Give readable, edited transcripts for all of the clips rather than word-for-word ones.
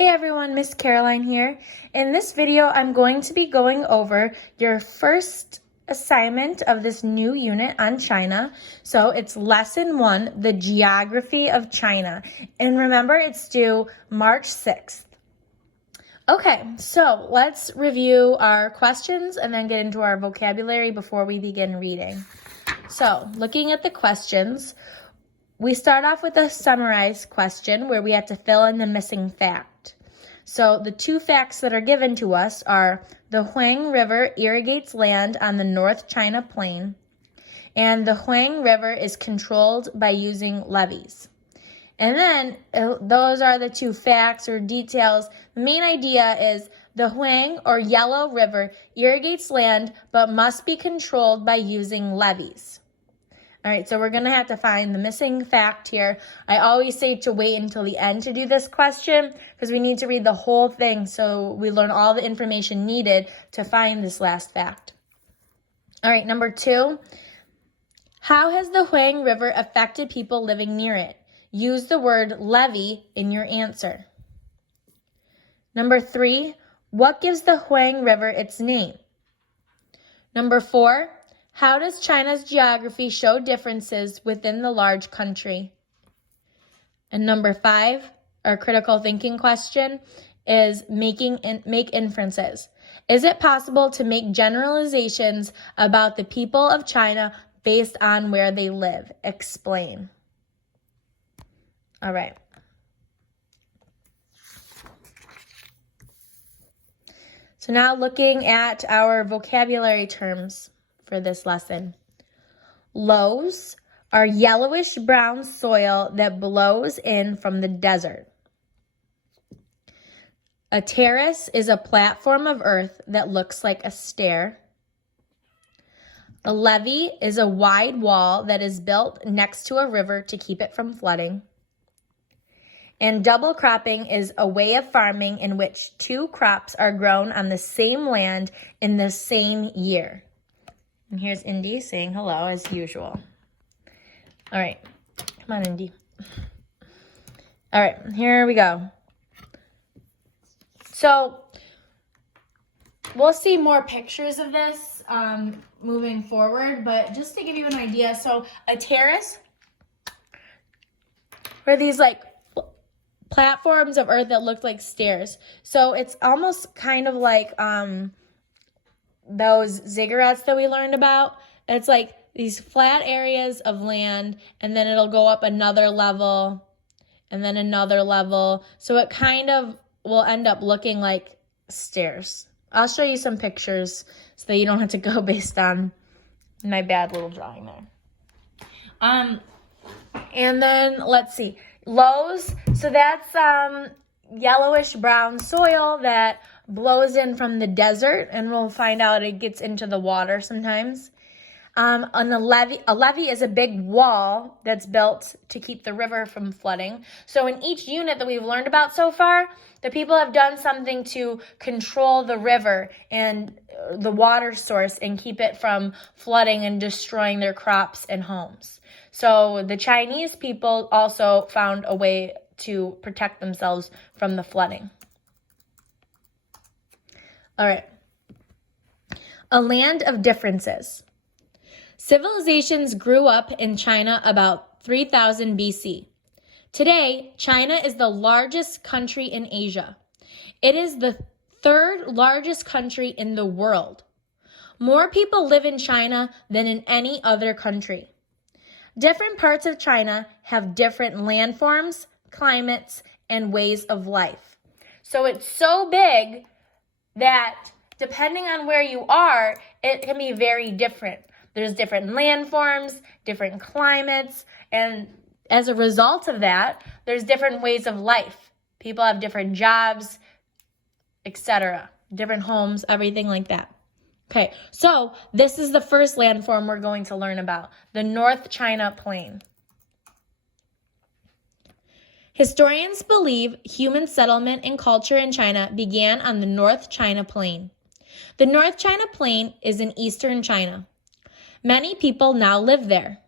Hey everyone, Miss Caroline here. In this video, I'm going to be going over your first assignment of this new unit on China. So it's lesson 1, the geography of China. And remember, it's due March 6th. Okay, so let's review our questions and then get into our vocabulary before we begin reading. So looking at the questions, we start off with a summarized question where we have to fill in the missing fact. So the two facts that are given to us are the Huang River irrigates land on the North China Plain, and the Huang River is controlled by using levees. And then those are the two facts or details. The main idea is the Hwang or Yellow River irrigates land but must be controlled by using levees. All right, so we're going to have to find the missing fact here. I always say to wait until the end to do this question because we need to read the whole thing so we learn all the information needed to find this last fact. All right, number 2. How has the Huang River affected people living near it? Use the word levee in your answer. Number 3. What gives the Huang River its name? Number 4. How does China's geography show differences within the large country? And number 5, our critical thinking question is make inferences. Is it possible to make generalizations about the people of China based on where they live? Explain. All right. So now looking at our vocabulary terms for this lesson. Lows are yellowish brown soil that blows in from the desert. A terrace is a platform of earth that looks like a stair. A levee is a wide wall that is built next to a river to keep it from flooding. And double cropping is a way of farming in which 2 crops are grown on the same land in the same year. And here's Indy saying hello as usual. All right, come on, Indy. All right, here we go. So we'll see more pictures of this moving forward, but just to give you an idea, so a terrace were these like platforms of earth that looked like stairs. So it's almost kind of like those ziggurats that we learned about. It's like these flat areas of land, and then it'll go up another level, and then another level. So it kind of will end up looking like stairs. I'll show you some pictures so that you don't have to go based on my bad little drawing there. And then let's see. Lows, so that's yellowish brown soil that blows in from the desert, and we'll find out it gets into the water sometimes. A levee is a big wall that's built to keep the river from flooding. So in each unit that we've learned about so far, the people have done something to control the river and the water source and keep it from flooding and destroying their crops and homes. So the Chinese people also found a way to protect themselves from the flooding. All right. A land of differences. Civilizations grew up in China about 3000 BC. Today, China is the largest country in Asia. It is the 3rd largest country in the world. More people live in China than in any other country. Different parts of China have different landforms, climates, and ways of life. So it's so big that depending on where you are, it can be very different. There's different landforms, different climates, and as a result of that, there's different ways of life. People have different jobs, etc., different homes, everything like that. Okay, so this is the first landform we're going to learn about, the North China Plain. Historians believe human settlement and culture in China began on the North China Plain. The North China Plain is in eastern China. Many people now live there.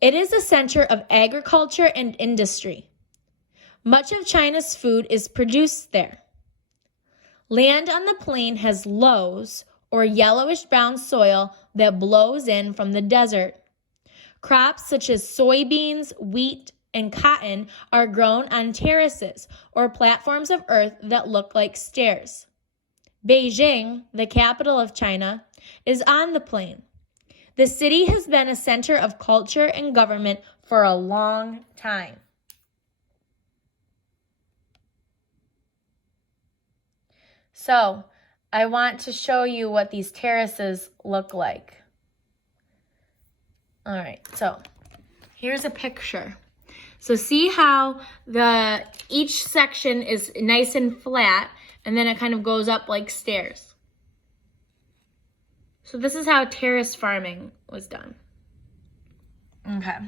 It is a center of agriculture and industry. Much of China's food is produced there. Land on the plain has loess, or yellowish-brown soil that blows in from the desert. Crops such as soybeans, wheat, and cotton are grown on terraces or platforms of earth that look like stairs. Beijing, the capital of China, is on the plain. The city has been a center of culture and government for a long time. So, I want to show you what these terraces look like. All right, so here's a picture. So see how each section is nice and flat, and then it kind of goes up like stairs. So this is how terrace farming was done. Okay.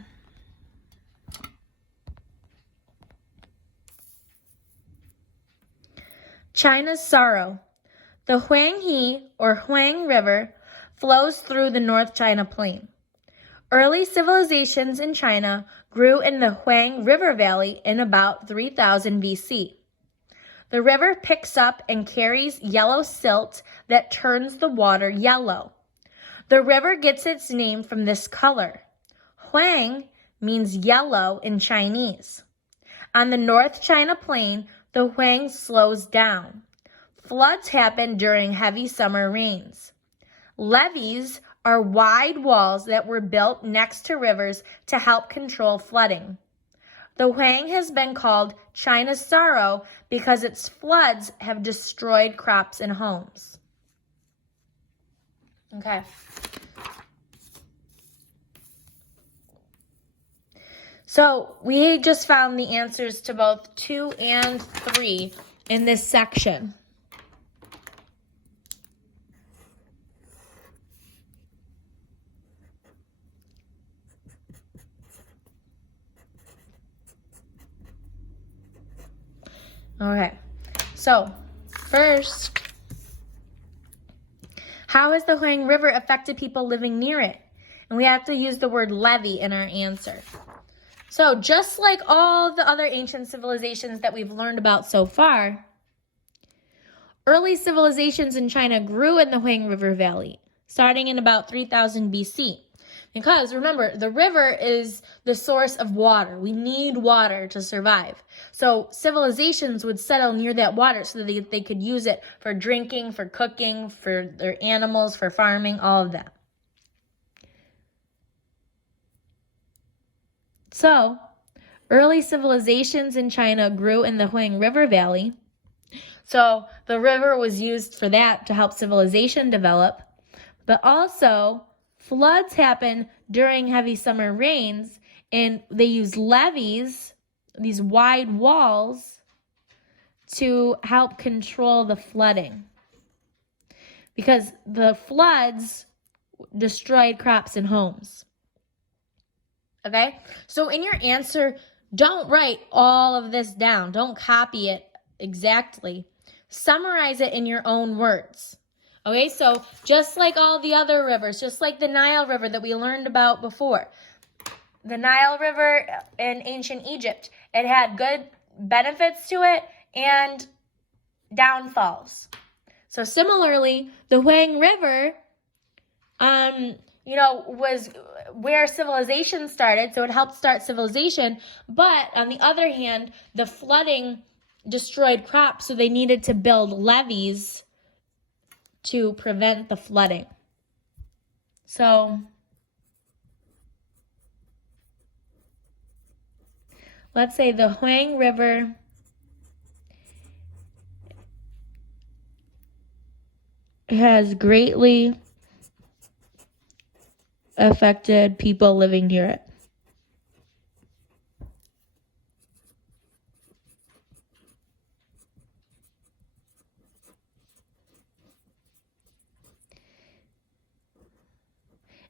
China's sorrow. The Huang River flows through the North China Plain. Early civilizations in China grew in the Huang River Valley in about 3000 BC. The river picks up and carries yellow silt that turns the water yellow. The river gets its name from this color. Huang means yellow in Chinese. On the North China Plain, the Hwang slows down. Floods happen during heavy summer rains. Levees are wide walls that were built next to rivers to help control flooding. The Hwang has been called China's sorrow because its floods have destroyed crops and homes. Okay. So we just found the answers to both 2 and 3 in this section. Okay, so first, how has the Huang River affected people living near it? And we have to use the word levee in our answer. So just like all the other ancient civilizations that we've learned about so far, early civilizations in China grew in the Huang River Valley, starting in about 3000 BC. Because remember, the river is the source of water. We need water to survive. So civilizations would settle near that water so that they could use it for drinking, for cooking, for their animals, for farming, all of that. So, early civilizations in China grew in the Huang River Valley. So the river was used for that to help civilization develop. But also, floods happen during heavy summer rains, and they use levees, these wide walls, to help control the flooding. Because the floods destroyed crops and homes. Okay? So in your answer, don't write all of this down. Don't copy it exactly. Summarize it in your own words. Okay, so just like all the other rivers, just like the Nile River that we learned about before. The Nile River in ancient Egypt, it had good benefits to it and downfalls. So similarly, the Huang River, was where civilization started, so it helped start civilization. But on the other hand, the flooding destroyed crops, so they needed to build levees to prevent the flooding. So let's say the Huang River has greatly affected people living near it.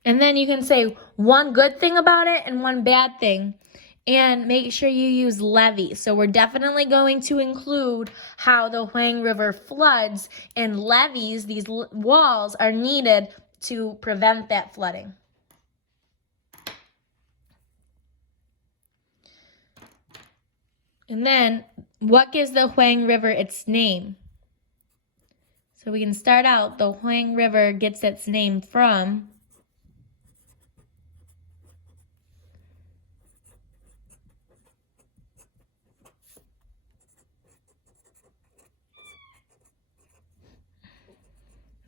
And then you can say one good thing about it and one bad thing. And make sure you use levee. So we're definitely going to include how the Huang River floods, and levees, these walls, are needed to prevent that flooding. And then, what gives the Huang River its name? So we can start out, the Huang River gets its name from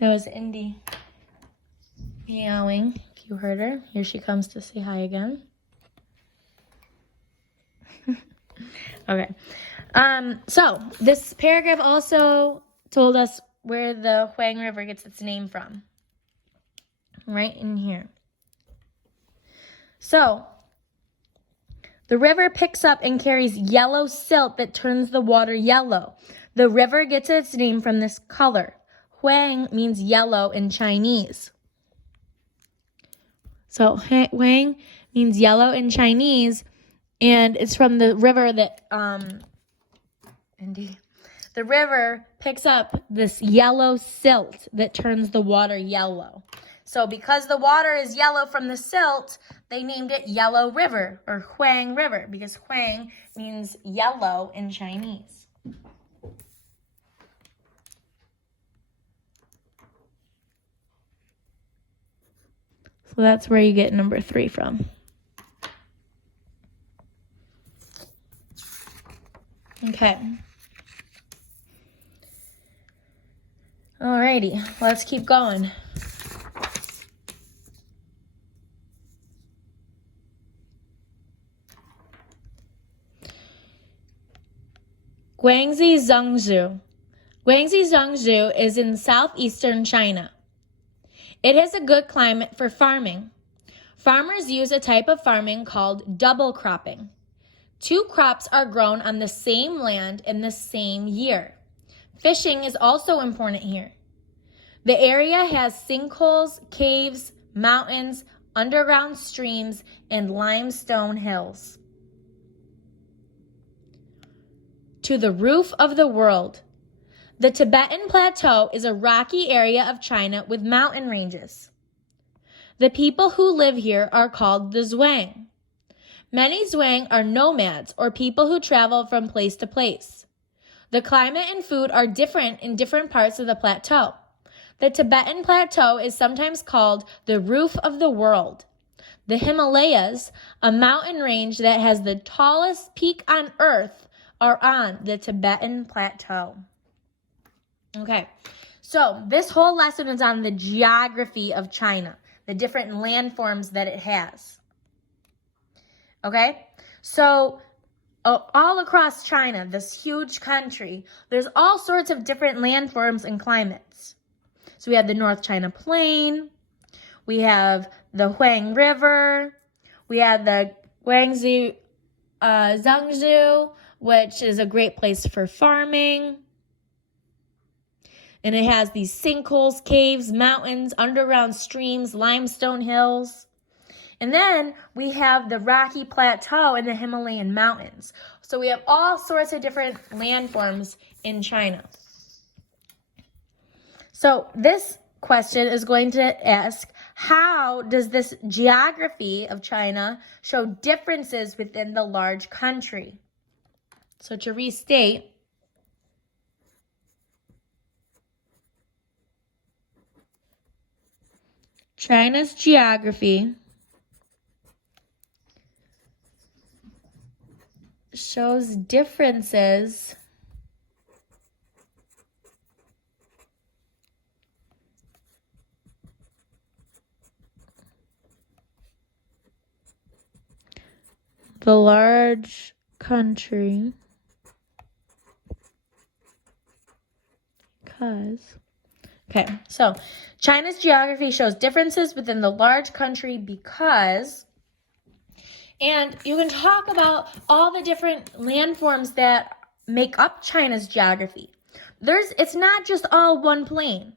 that was Indy meowing, if you heard her. Here she comes to say hi again. Okay. So this paragraph also told us where the Huang River gets its name from. Right in here. So, the river picks up and carries yellow silt that turns the water yellow. The river gets its name from this color. Huang means yellow in Chinese. So, Huang means yellow in Chinese, and it's from the river that, the river picks up this yellow silt that turns the water yellow. So because the water is yellow from the silt, they named it Yellow River or Huang River because Huang means yellow in Chinese. So that's where you get number 3 from. Okay. Alrighty, let's keep going. Guangxi Zhengzhou. Guangxi Zhengzhou is in southeastern China. It has a good climate for farming. Farmers use a type of farming called double cropping. 2 crops are grown on the same land in the same year. Fishing is also important here. The area has sinkholes, caves, mountains, underground streams, and limestone hills. To the roof of the world. The Tibetan Plateau is a rocky area of China with mountain ranges. The people who live here are called the Zhuang. Many Zhuang are nomads or people who travel from place to place. The climate and food are different in different parts of the plateau. The Tibetan Plateau is sometimes called the roof of the world. The Himalayas, a mountain range that has the tallest peak on earth, are on the Tibetan Plateau. Okay, so this whole lesson is on the geography of China, the different landforms that it has. Okay, so all across China, this huge country, there's all sorts of different landforms and climates. So we have the North China Plain, we have the Huang River, we have the Guangxi Zhengzhou, which is a great place for farming. And it has these sinkholes, caves, mountains, underground streams, limestone hills. And then we have the Rocky Plateau and the Himalayan mountains. So we have all sorts of different landforms in China. So this question is going to ask, how does this geography of China show differences within the large country? So to restate, China's geography shows differences the large country okay, so China's geography shows differences within the large country because, and you can talk about all the different landforms that make up China's geography. It's not just all one plain.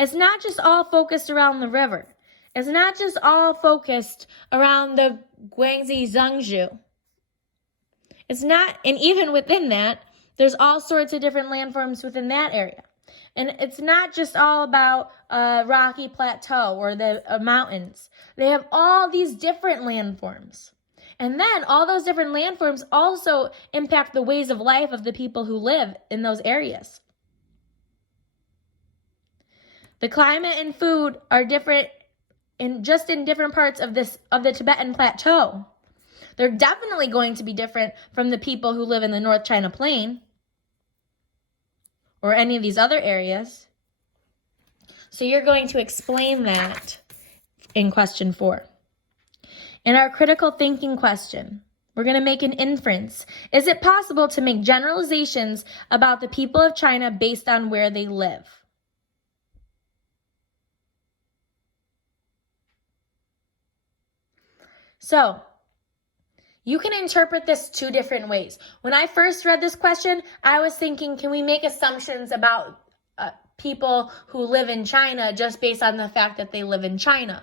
It's not just all focused around the river. It's not just all focused around the Guangxi Zhengzhou. It's not, and even within that, there's all sorts of different landforms within that area. And it's not just all about Rocky Plateau or the mountains. They have all these different landforms. And then all those different landforms also impact the ways of life of the people who live in those areas. The climate and food are different in different parts of the Tibetan Plateau. They're definitely going to be different from the people who live in the North China Plain or any of these other areas. So you're going to explain that in question 4. In our critical thinking question, we're going to make an inference. Is it possible to make generalizations about the people of China based on where they live? So, you can interpret this 2 different ways. When I first read this question, I was thinking, can we make assumptions about people who live in China just based on the fact that they live in China?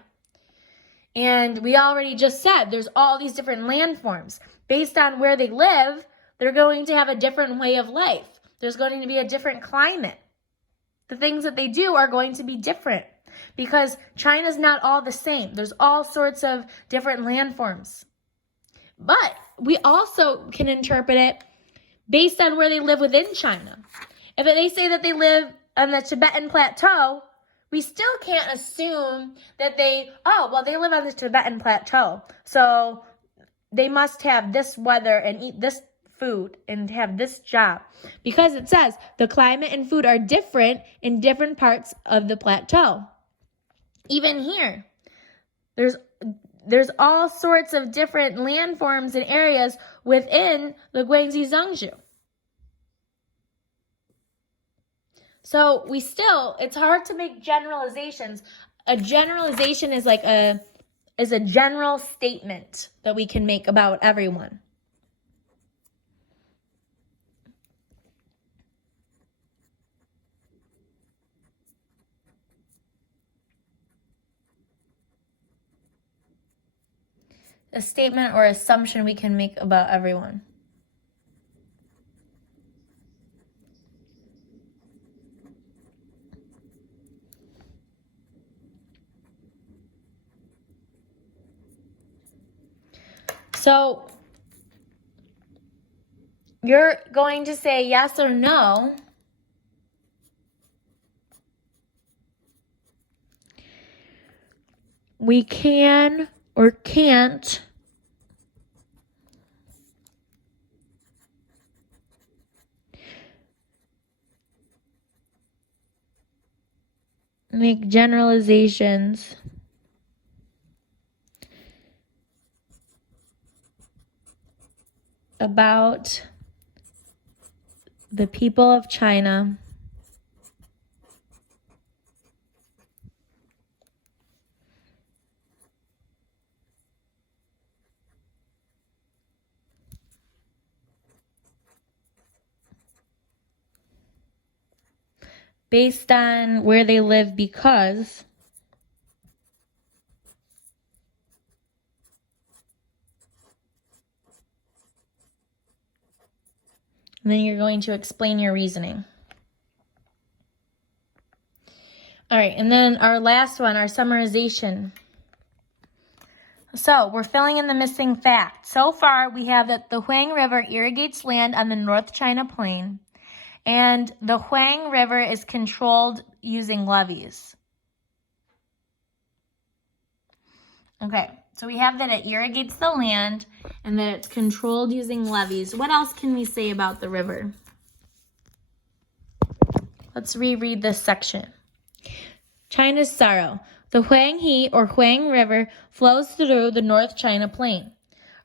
And we already just said there's all these different landforms. Based on where they live, they're going to have a different way of life. There's going to be a different climate. The things that they do are going to be different because China's not all the same. There's all sorts of different landforms. But we also can interpret it based on where they live within China. If they say that they live on the Tibetan Plateau, we still can't assume that they live on the Tibetan Plateau, so they must have this weather and eat this food and have this job. Because it says the climate and food are different in different parts of the plateau. Even here, there's all sorts of different landforms and areas within the Guangxi Zhangzhou. So it's hard to make generalizations. A generalization is is a general statement that we can make about everyone. A statement or assumption we can make about everyone. So you're going to say yes or no. We can or can't make generalizations about the people of China based on where they live because and then you're going to explain your reasoning. All right, and then our last one, our summarization. So we're filling in the missing fact. So far, we have that the Huang River irrigates land on the North China Plain, and the Huang River is controlled using levees. Okay, so we have that it irrigates the land and that it's controlled using levees. What else can we say about the river? Let's reread this section. China's sorrow. The Huanghe or Huang River flows through the North China Plain.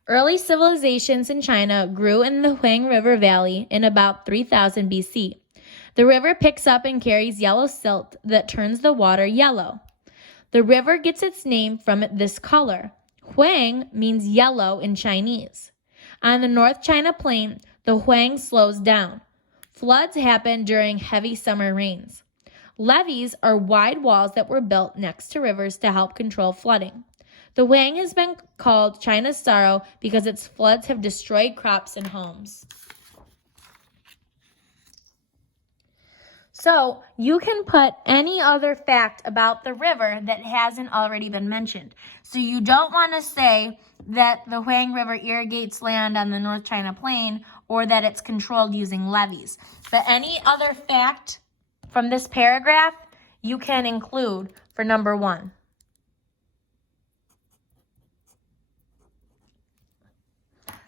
Early civilizations in China grew in the Huang River Valley in about 3000 BC. The river picks up and carries yellow silt that turns the water yellow. The river gets its name from this color. Huang means yellow in Chinese. On the North China Plain, the Huang slows down. Floods happen during heavy summer rains. Levees are wide walls that were built next to rivers to help control flooding. The Huang has been called China's sorrow because its floods have destroyed crops and homes. So you can put any other fact about the river that hasn't already been mentioned. So you don't want to say that the Huang River irrigates land on the North China Plain or that it's controlled using levees. But any other fact from this paragraph you can include for number 1.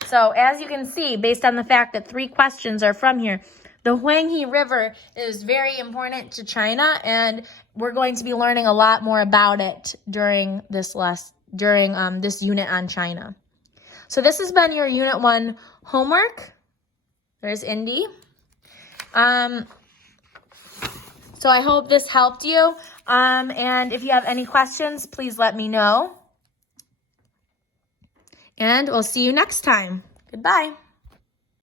So as you can see, based on the fact that 3 questions are from here, the Huang River is very important to China, and we're going to be learning a lot more about it during this this unit on China. So this has been your Unit 1 homework. There's Indy. So I hope this helped you. And if you have any questions, please let me know. And we'll see you next time. Goodbye.